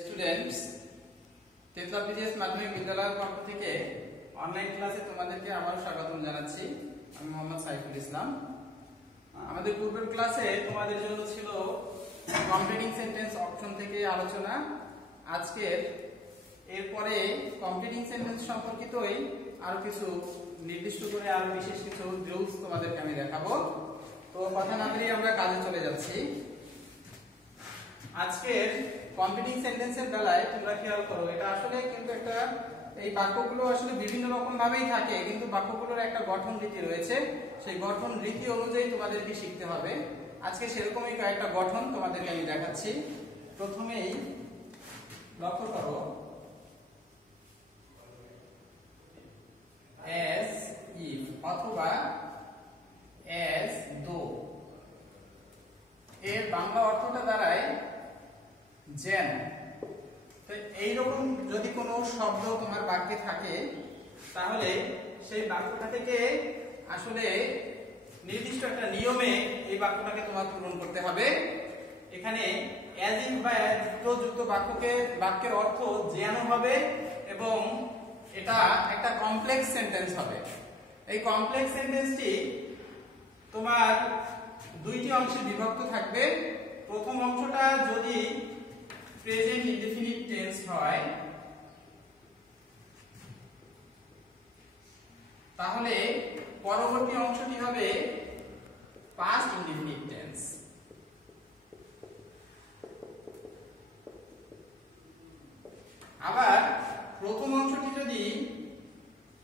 Students, তেতলা BGS মাধ্যমিক বিদ্যালয়ের পক্ষ থেকে অনলাইন ক্লাসে তোমাদেরকে আবারো স্বাগতম জানাচ্ছি। আমি মোহাম্মদ সাইফুল ইসলাম। আমাদের পূর্বের ক্লাসে তোমাদের জন্য ছিল কমপ্লিটিং সেন্টেন্স অপশন থেকে আলোচনা। আজকের এরপরে কমপ্লিটিং সেন্টেন্স সম্পর্কিতই আরো কিছু নির্দিষ্ট করে আরো বিশেষ কিছু রুলস তোমাদেরকে আমি দেখাবো। তো কথা না বাড়িয়ে আমরা কাজে চলে যাচ্ছি। আজকের কমপ্লিটিং সেন্টেন্সের বেলায় তোমরা খেয়াল করো, এটা আসলে কিন্তু একটা এই বাক্যগুলো আসলে বিভিন্ন রকম ভাবেই থাকে, কিন্তু বাক্যগুলোর একটা গঠন রীতি রয়েছে। সেই গঠন রীতি অনুযায়ী তোমাদেরকে শিখতে হবে। আজকে সেরকমই কয়েকটা গঠন তোমাদেরকে আমি দেখাচ্ছি। প্রথমেই লক্ষ্য করো, as if অথবা as though এর বাংলা অর্থটা দাঁড়ায় যেন। তো এইরকম যদি কোনো শব্দ তোমার বাক্যে থাকে, তাহলে সেই বাক্যটা থেকে আসলে নির্দিষ্ট একটা নিয়মে এই বাক্যটাকে তোমার পূরণ করতে হবে। এখানে as if বা as though যুক্ত বাক্যের অর্থ যেন হবে এবং এটা একটা কমপ্লেক্স সেন্টেন্স হবে। এই কমপ্লেক্স সেন্টেন্সটি তোমার দুইটি অংশে বিভক্ত থাকবে। প্রথম অংশটা যদি প্রেজেন্ট ইনডেফিনিট টেন্স হয়, তাহলে পরবর্তী অংশটি হবে পাস্ট ইনডেফিনিট টেন্স। আবার প্রথম অংশটি যদি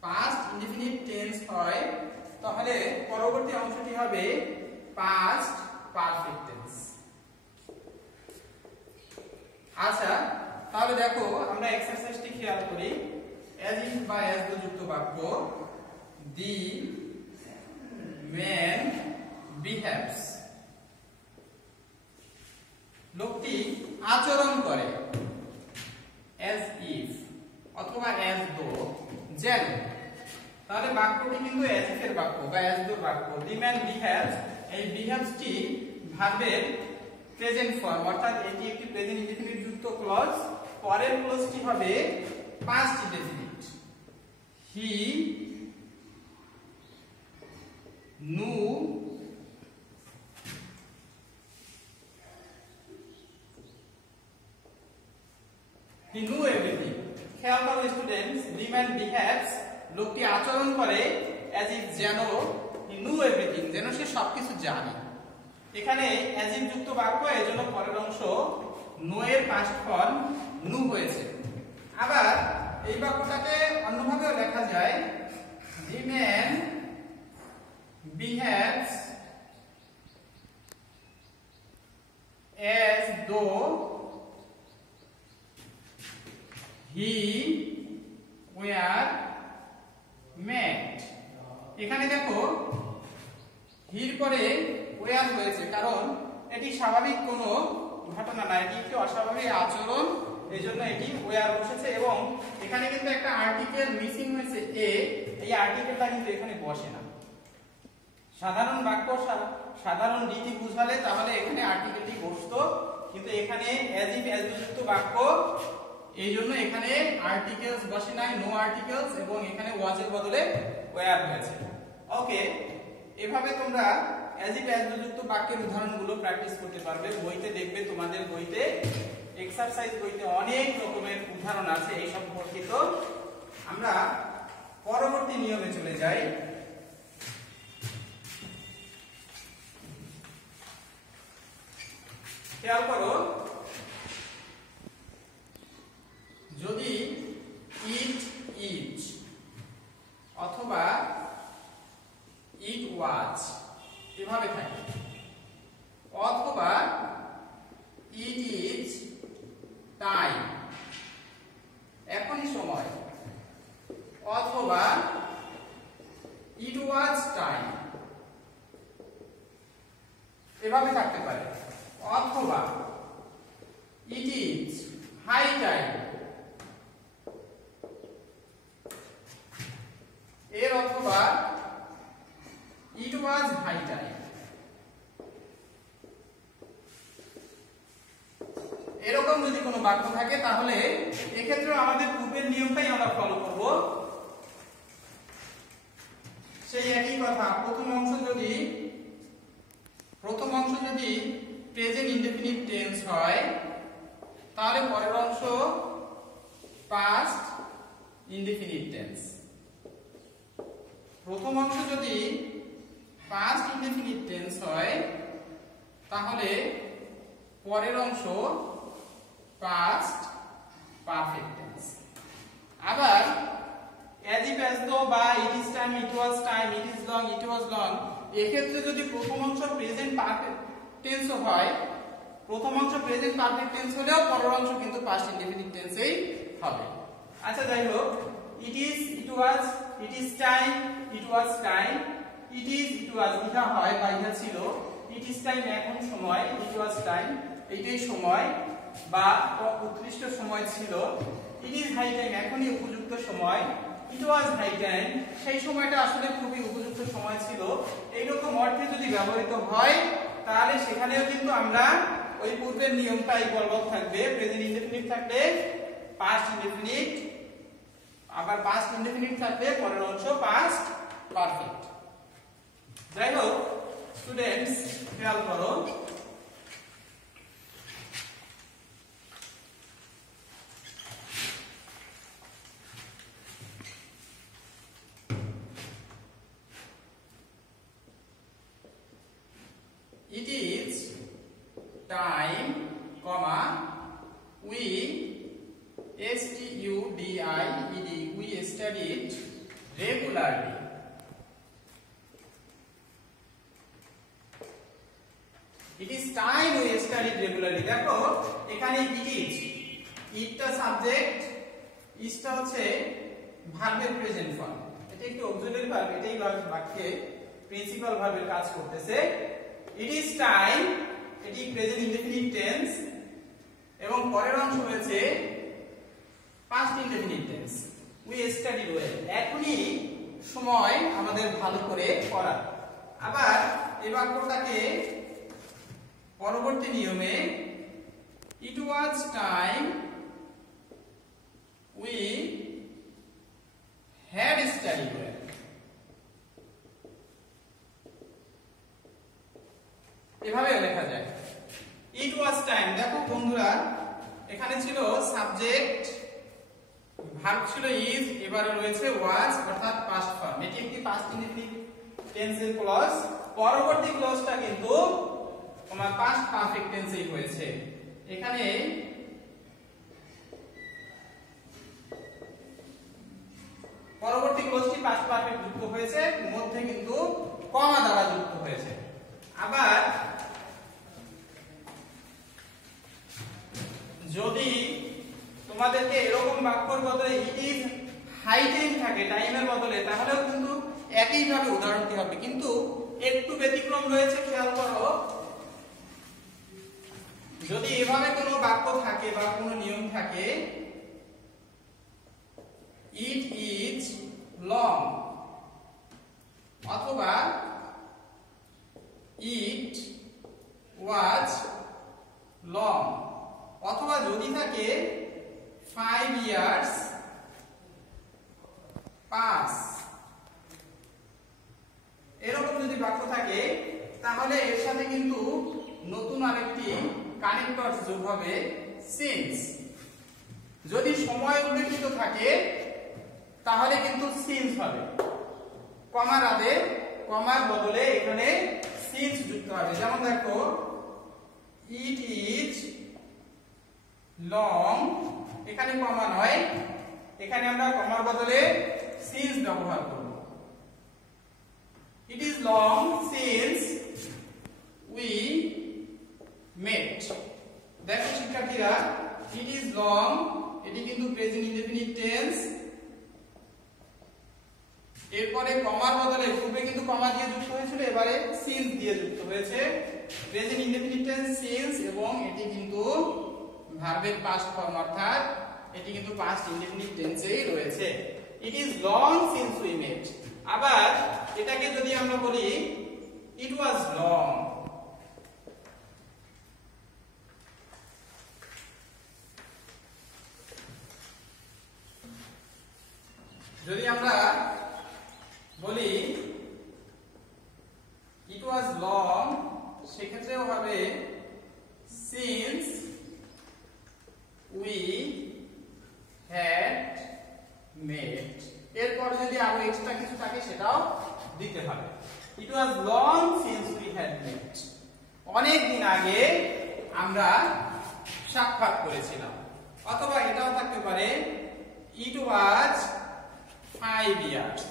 পাস্ট ইনডেফিনিট টেন্স হয়, তাহলে পরবর্তী অংশটি হবে পাস্ট পারফেক্ট টেন্স। আচ্ছা, তাহলে দেখো আমরা এক্সারসাইজটি খেয়াল করি। as if বা as though যুক্ত বাক্য, the man behaves, লোকটি আচরণ করে। as if অথবা as though যেন, তাহলে বাক্যটি কিন্তু as if এর বাক্য বা as though বাক্য। the man behaves, এই behaves টি ভার্বের প্রেজেন্ট ফর্ম, অর্থাৎ এটি একটি প্রেজেন্ট ইনডেফিনিট যুক্ত ক্লজ। পরের ক্লজটি হবে past indefinite. he knew everything। খেয়াল করো স্টুডেন্টস, the man behaves, লোকটি আচরণ করে as if যেন, he knew everything, যেন সে সবকিছু জানে। এখানে as if যুক্ত বাক্য, এজন্য পরের অংশ know এর পাস্ট ফর্ম knew হয়েছে। আবার এই বাক্যটাকে অন্যভাবেও লেখা যায়, the man behaves as though he were mad। এখানে দেখো হির পরে ওয়ার হয়েছে, কারণ এটি স্বাভাবিক কোনো ঘটনা না, এটি একটি অস্বাভাবিক আচরণ, এইজন্য এটি ওয়ার বসেছে। এবং এখানে কিন্তু একটা আর্টিকেল মিসিং হয়েছে এ, এই আর্টিকেলটা কিন্তু এখানে বসে না। সাধারণ বাক্য সাধারণ রীতি বুঝালে তাহলে এখানে আর্টিকেলটি বসতো, কিন্তু এখানে as if as though যুক্ত বাক্য, এইজন্য এখানে আর্টিকেলস বসে নাই, নো আর্টিকেলস, এবং এখানে ওয়াজ এর বদলে ওয়্যার হয়েছে। ওকে, এভাবে তোমরা as if as though যুক্ত বাক্যের উদাহরণগুলো প্র্যাকটিস করতে পারবে। বইতে দেখবে, তোমাদের বইতে এক্সারসাইজ বইতে অনেক রকমের উদাহরণ আছে এই সম্পর্কিত। আমরা পরবর্তী নিয়মে চলে যাই। খেয়াল করো, যদি ইট ইজ অথবা ইট ওয়াজ এভাবে থাকে, অথবা ইট ইজ টাইম এখনই সময়, অথবা ইট ওয়াজ টাইম এভাবে থাকতে পারে, অথবা ইট ইজ হাই টাইম, এর অথবা ইট ওয়াজ হাই টাইম। এরকম যদি কোনো বাক্য থাকে তাহলে এক্ষেত্রে আমাদের পূর্বের নিয়মটাই আমরা ফলো করব। সেই একই কথা, প্রথম অংশ যদি প্রেজেন্ট ইনডেফিনিট টেন্স হয় তাহলে পরের অংশ পাস্ট ইনডেফিনিট টেন্স। প্রথম অংশ যদি পাস্ট ইনডেফিনিট টেন্স হয় তাহলে পরের অংশ পাস্ট পারফেক্ট টেন্স। আবার as if as though বা it is time, it was time, it is long, it was long, এক্ষেত্রে যদি প্রথম অংশ প্রেজেন্ট পারফেক্ট টেন্স হয়, প্রথম অংশ প্রেজেন্ট পারফেক্ট টেন্স হলেও পরের অংশ কিন্তু পাস্ট ইনডেফিনিট টেন্সেই হবে। আচ্ছা যাই হোক, it is, it was, it is time, it was time, it is, it was ইহা হয় বা ইহা ছিল, it is time এখন সময়, it was time এইটাই সময় বা উৎকৃষ্ট সময় ছিল, it is high time এখনই উপযুক্ত সময়, it was high time সেই সময়টা আসলে খুবই উপযুক্ত সময় ছিল। এইরকম অর্থে যদি ব্যবহৃত হয় তাহলে সেখানেও কিন্তু আমরা ওই পূর্বের নিয়মটাই বলবৎ থাকবে। প্রেজেন্ট ইনডেফিনিট থাকলে পাস্ট ইনডেফিনিট, আবার পাস্ট ইনডেফিনিট থাকলে পরের অংশ পাস্ট পারফেক্ট। যাই হোক স্টুডেন্টস, খেয়াল করো, it is time, we studied, we studied regularly. It is time we studied regularly। দেখো এখানে it is, it টা সাবজেক্ট, is টা হচ্ছে ভার্বের প্রেজেন্ট ফর্ম, এটা একটি অক্সিলারি ভার্ব, এটাই বাক্যে প্রিন্সিপাল ভার্বের কাজ করতেছে। It is time এটি প্রেজেন্ট ইনডেফিনিট টেন্স এবং পরের অংশ হয়েছে past indefinite tense, we studied well এখনই সময় আমাদের ভালো করে পড়া। আবার এই বাক্যটাকে পরবর্তী নিয়মে it was time we had studied well, এভাবে লেখা যায়। it was time, দেখো বন্ধুরা এখানে ছিল সাবজেক্ট, ভার্ব ছিল is, এবারে রয়েছে was অর্থাৎ পাস্ট ফর্ম, এটি একটি পাস্ট ইনডেফিনিট টেন্সের ক্লজ। পরবর্তী ক্লজটা কিন্তু তোমার পাস্ট পারফেক্ট টেন্সেই হয়েছে। এখানে পরবর্তী ক্লজটি পাস্ট পারফেক্ট যুক্ত হয়েছে, মধ্যে কিন্তু কমা দ্বারা যুক্ত হয়েছে। আবার যদি তোমাদেরকে এরকম বাক্যর বদলে ইট ইজ হাই টাইম থাকে টাইমের বদলে, তাহলেও কিন্তু একইভাবে উদাহরণটি হবে, কিন্তু একটু ব্যতিক্রম রয়েছে, খেয়াল করো। যদি এভাবে কোনো বাক্য থাকে বা কোনো নিয়ম থাকে, ইট ইজ লং অথবা it was long, অথবা যদি থাকে 5 years pass, এরকম যদি বাক্য থাকে তাহলে এর সাথে কিন্তু নতুন আরেকটি কানেক্টর যোগ হবে since। যদি সময় উল্লেখিত থাকে তাহলে কিন্তু since হবে, কমার আগে কমার বদলে এখানে since যুক্ত হবে। যেমন দেখো it is long, এখানে কমা নয়, এখানে আমরা কমার বদলে since ব্যবহার করব। it is long since we met। দেখো শিক্ষার্থীরা, it is long এটি কিন্তু প্রেজেন্ট ইনডেফিনিট টেন্স, এরপরে কমার বদলে পূর্বে কিন্তু কমা দিয়ে যুক্ত হয়েছিল, এবারে since দিয়ে যুক্ত হয়েছে। প্রেজেন্ট ইনডেফিনিট টেন্স since এবং এটি কিন্তু ভার্বের পাস্ট ফর্ম, অর্থাৎ এটি কিন্তু পাস্ট ইনডেফিনিট টেন্সেই রয়েছে। it is long since we met। আবার এটাকে যদি আমরা বলি it was long, যদি আমরা বলি ইট ওয়াজ লং, সেক্ষেত্রেও হবে সিন্স উই হ্যাড মেট। এরপর যদি আরো এক্সট্রা কিছু থাকে সেটাও দিতে হবে। It was long since we had met, অনেক দিন আগে আমরা সাক্ষাৎ করেছিলাম। অথবা এটাও থাকতে পারে ইট ওয়াজ 5 years,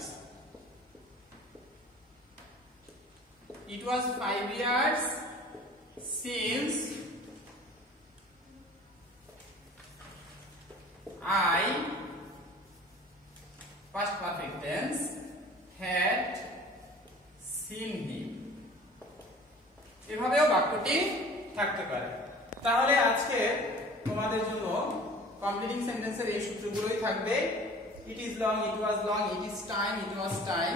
it was 5 years since I, past perfect tense, had seen him। এভাবেও বাক্যটি থাকতে পারে। তাহলে আজকে তোমাদের জন্য কমপ্লিটিং সেন্টেন্সের এই সূত্রগুলোই থাকবে। It is long, it was long, it is time, it was time.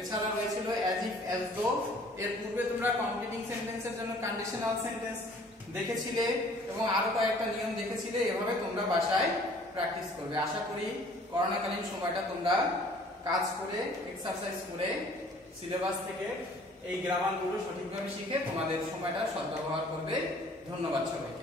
এছাড়া রয়েছিল অ্যাজ ইফ, অ্যাজ দো। এর পূর্বে তোমরা কমপ্লিটিং সেন্টেন্সের জন্য কন্ডিশনাল সেন্টেন্স দেখেছিলে এবং আরো কয়েকটা নিয়ম দেখেছিলে। এভাবে তোমরা বাসায় প্র্যাকটিস করবে। আশা করি করোনাকালীন সময়টা তোমরা কাজ করে, এক্সারসাইজ করে, সিলেবাস থেকে এই গ্রামারগুলো সঠিকভাবে শিখে তোমাদের সময়টা সদ্ব্যবহার করবে। ধন্যবাদ সবাইকে।